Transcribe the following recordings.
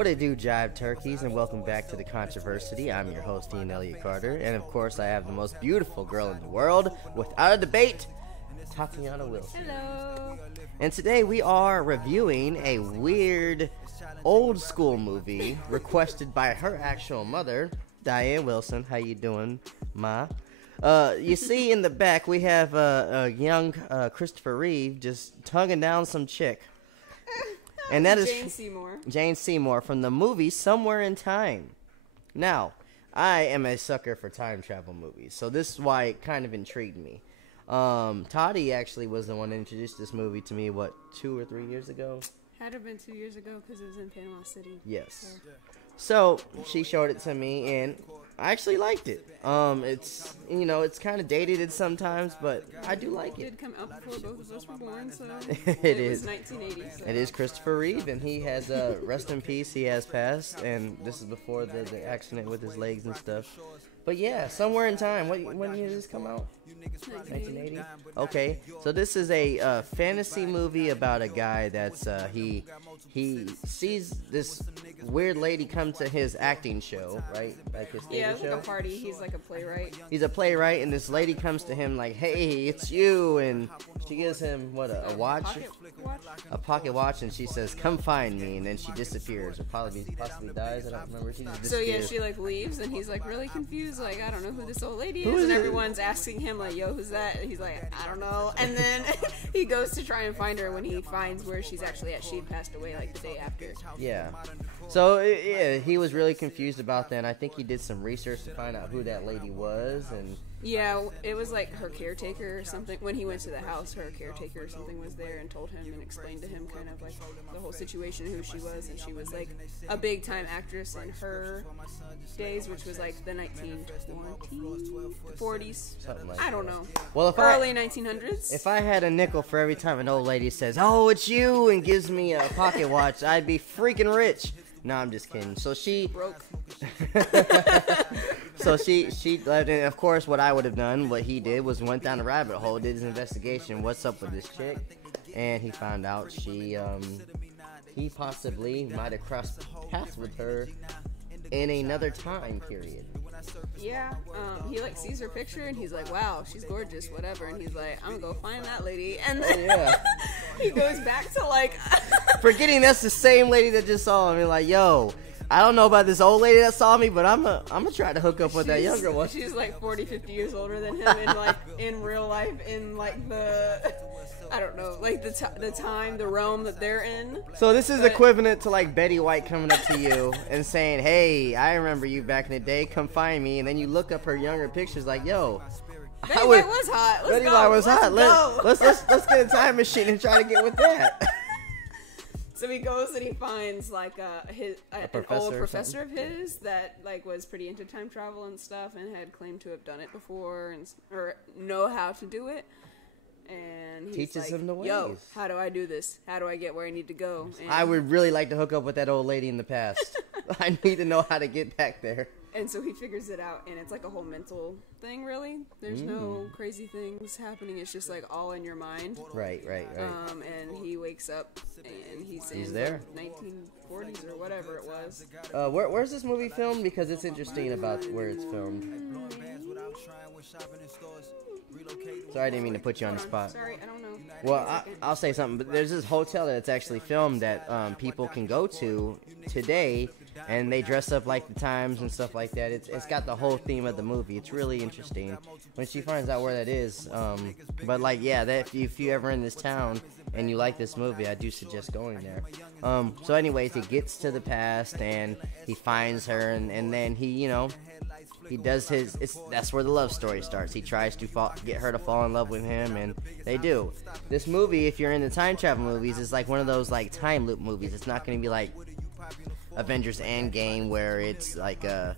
What it do, jive turkeys, and welcome back to the Controversy. I'm your host, Elliott-Carter, and of course I have the most beautiful girl in the world, without a debate, Tatiana Wilson. Hello. And today we are reviewing a weird, old school movie requested by her actual mother, Diane Wilson. How you doing, Ma? You see in the back we have a young Christopher Reeve just tonguing down some chick. And that is Jane Seymour from the movie Somewhere in Time. Now, I am a sucker for time travel movies, so this is why it kind of intrigued me. Toddy actually was the one that introduced this movie to me, 2 or 3 years ago? Had to have been 2 years ago because it was in Panama City. Yes. So she showed it to me, and I actually liked it. It's it's kind of dated sometimes, but I do like it. It did come out before both of us were born, so it is. Was 1980. So. It is Christopher Reeve, and he has rest in peace. He has passed, and this is before the accident with his legs and stuff. But yeah, Somewhere in Time. When did this come out? 1980. Okay, so this is a fantasy movie about a guy that's he sees this weird lady come to his acting show, right? Like his theater show. Like a party. He's like a playwright. He's a playwright, and this lady comes to him like, "Hey, it's you," and she gives him a watch, a pocket watch, and she says, "Come find me," and then she disappears, or possibly dies. I don't remember. She just disappears. So yeah, she leaves, and he's really confused. Like, I don't know who this old lady is, and everyone's asking him like, "Yo, who's that?" And he's like, "I don't know." And then he goes to try and find her when he finds where she's actually at. She'd passed away like the day after. Yeah. So yeah, he was really confused about that. And I think he did some research to find out who that lady was, and yeah, it was like her caretaker or something. When he went to the house, her caretaker or something was there and told him and explained to him kind of like the whole situation, who she was, and she was like a big time actress in her days, which was like the 1920s, 40s, something like I don't know. Well, early 1900s. If I had a nickel for every time an old lady says, "Oh, it's you," and gives me a pocket watch, I'd be freaking rich. No, I'm just kidding. So she broke. So she left, and of course what I would have done, what he did, was went down the rabbit hole, did his investigation, what's up with this chick, and he found out he possibly might have crossed paths with her in another time period. Yeah, he sees her picture and he's like, "Wow, she's gorgeous," whatever, and he's like, "I'm gonna go find that lady," and then he goes back to forgetting that's the same lady that just saw him, and like, "Yo, I don't know about this old lady that saw me, but I'm gonna try to hook up with that younger one." She's 40, 50 years older than him in real life, in I don't know, the time, the realm that they're in. So this is equivalent to Betty White coming up to you and saying, "Hey, I remember you back in the day. Come find me." And then you look up her younger pictures, like, "Yo, Betty White was hot. Betty White was hot. Let's get a time machine and try to get with that." So he goes and he finds an old professor of his that was pretty into time travel and stuff, and had claimed to have done it before or know how to do it. And he teaches him the ways. "Yo, how do I do this? How do I get where I need to go?" And I would really like to hook up with that old lady in the past. I need to know how to get back there. And so he figures it out, and it's a whole mental thing, really. There's no crazy things happening. It's just all in your mind. Right. And he wakes up, and he's there. 1940s or whatever it was. Where's this movie filmed? Because it's interesting about where it's filmed. Sorry, I didn't mean to put you on the spot. Sorry, I don't know. Well, I'll say something. But there's this hotel that's actually filmed that people can go to today, and they dress up like the times and stuff like that. It's got the whole theme of the movie. It's really interesting when she finds out where that is. But that if you ever in this town and you like this movie, I do suggest going there. So anyways, he gets to the past and he finds her, and then he does that's where the love story starts. He tries to get her to fall in love with him, and they do. This movie, if you're into time travel movies, is one of those time loop movies. It's not going to be like Avengers Endgame, where it's a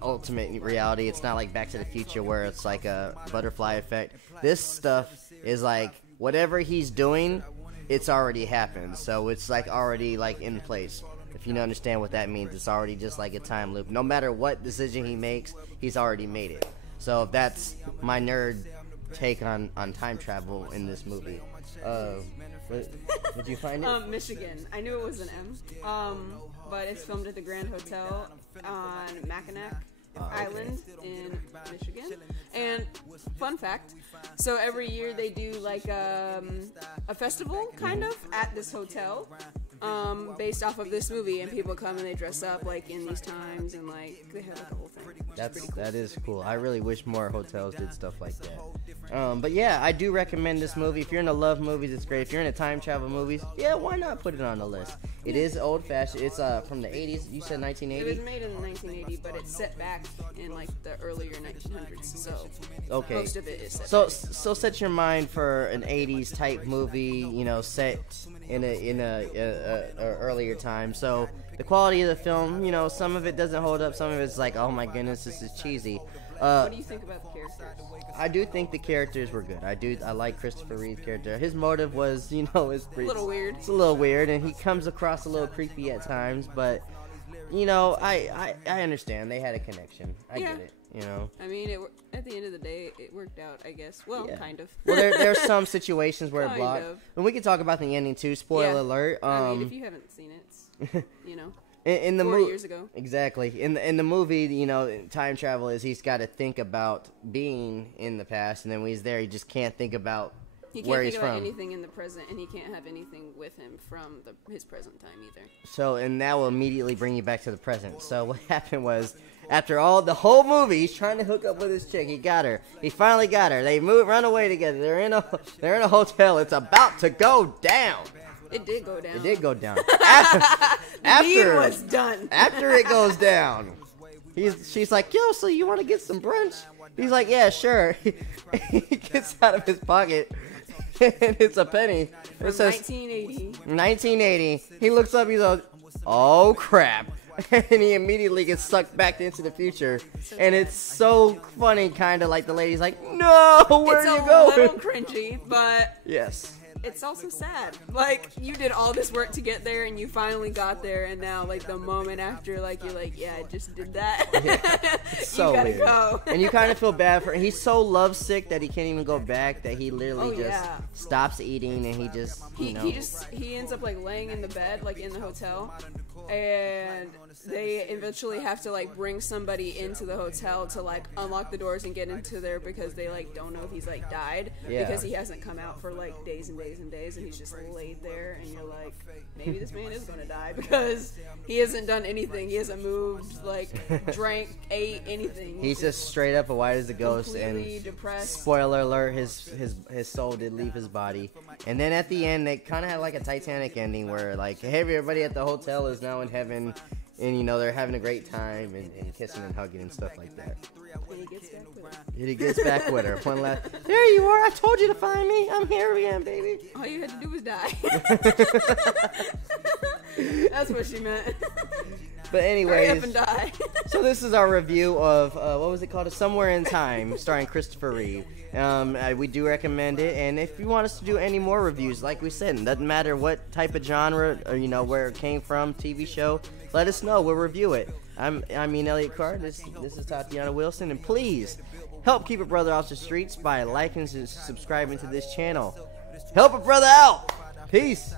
ultimate reality. It's not like Back to the Future, where it's like a butterfly effect. This stuff is whatever he's doing, it's already happened. So it's already in place. If you don't understand what that means, it's already just like a time loop. No matter what decision he makes, he's already made it. So that's my nerd take on time travel in this movie. Did you find it? Michigan. I knew it was an M. But it's filmed at the Grand Hotel on Mackinac Island in Michigan. And fun fact, so every year they do like a festival kind of at this hotel. Based off of this movie, and people come and they dress up like in these times, and like they have like a whole thing. That is cool. I really wish more hotels did stuff like that. But yeah, I do recommend this movie. If you're into love movies, it's great. If you're into time travel movies, yeah, why not put it on the list? It is old fashioned. It's from the 80s. You said 1980. It was made in 1980, but it's set back in like the earlier 1900s. So okay, most of it is set so back. so set your mind for an 80s type movie. You know, set in a earlier time. So the quality of the film, you know, some of it doesn't hold up. Some of it's like, oh my goodness, this is cheesy. What do you think about the characters? I do think the characters were good. I like Christopher Reeve's character. His motive was, you know, it's a little weird. It's a little weird, and he comes across a little creepy at times. But you know, I understand they had a connection. I get it. You know. I mean, at the end of the day, it worked out, I guess. Well, yeah. Kind of. Well, there's some situations where it blocked. Of. And we can talk about the ending too. Spoiler alert. I mean, if you haven't seen it, you know. In the 4 years ago. Exactly. In the movie, you know, time travel is he's got to think about being in the past, and then when he's there, he just can't think about where he's from. He can't think about anything in the present, and he can't have anything with him from his present time either. So, and that will immediately bring you back to the present. So what happened was, after the whole movie, he's trying to hook up with this chick. He got her. He finally got her. They run away together. They're in a hotel. It's about to go down. It did go down. It did go down. The deed was done. After it goes down, she's like, yo, so you want to get some brunch? He's like, yeah, sure. He gets out of his pocket, and it's a penny. It says 1980. 1980. He looks up, he's like, oh, crap. And he immediately gets sucked back into the future. And it's so funny, kind of like the lady's like, no, where are you going? It's a little cringy, but... Yes. It's also sad. Like, you did all this work to get there, and you finally got there, and now, like, the moment after, like, you're like, yeah, I just did that. Yeah. It's so you gotta weird. Go. And you kind of feel bad for him. He's so lovesick that he can't even go back, that he literally stops eating, and he just, he ends up, like, laying in the bed, like, in the hotel, and they eventually have to, like, bring somebody into the hotel to, like, unlock the doors and get into there because they, like, don't know if he's, like, died because he hasn't come out for, like, days and days and days, and he's just laid there, and you're like, maybe this man is gonna die because he hasn't done anything. He hasn't moved, like, drank, ate, anything. He's just straight up a white as a ghost, and depressed. Spoiler alert, his soul did leave his body. And then at the end, they kind of had like a Titanic ending where, like, hey, everybody at the hotel is now in heaven, and, you know, they're having a great time and kissing and hugging and stuff like that. And he gets back with her. And he gets back with her. One last, there you are. I told you to find me. I'm here again, baby. All you had to do was die. That's what she meant. But anyways, hurry up and die. So this is our review of, what was it called? Somewhere in Time, starring Christopher Reeve. We do recommend it, and if you want us to do any more reviews, like we said, it doesn't matter what type of genre, or, you know, where it came from, TV show, let us know. We'll review it. I'm Elliott-Carter. This is Tatiana Wilson, and please help keep a brother off the streets by liking and subscribing to this channel. Help a brother out. Peace.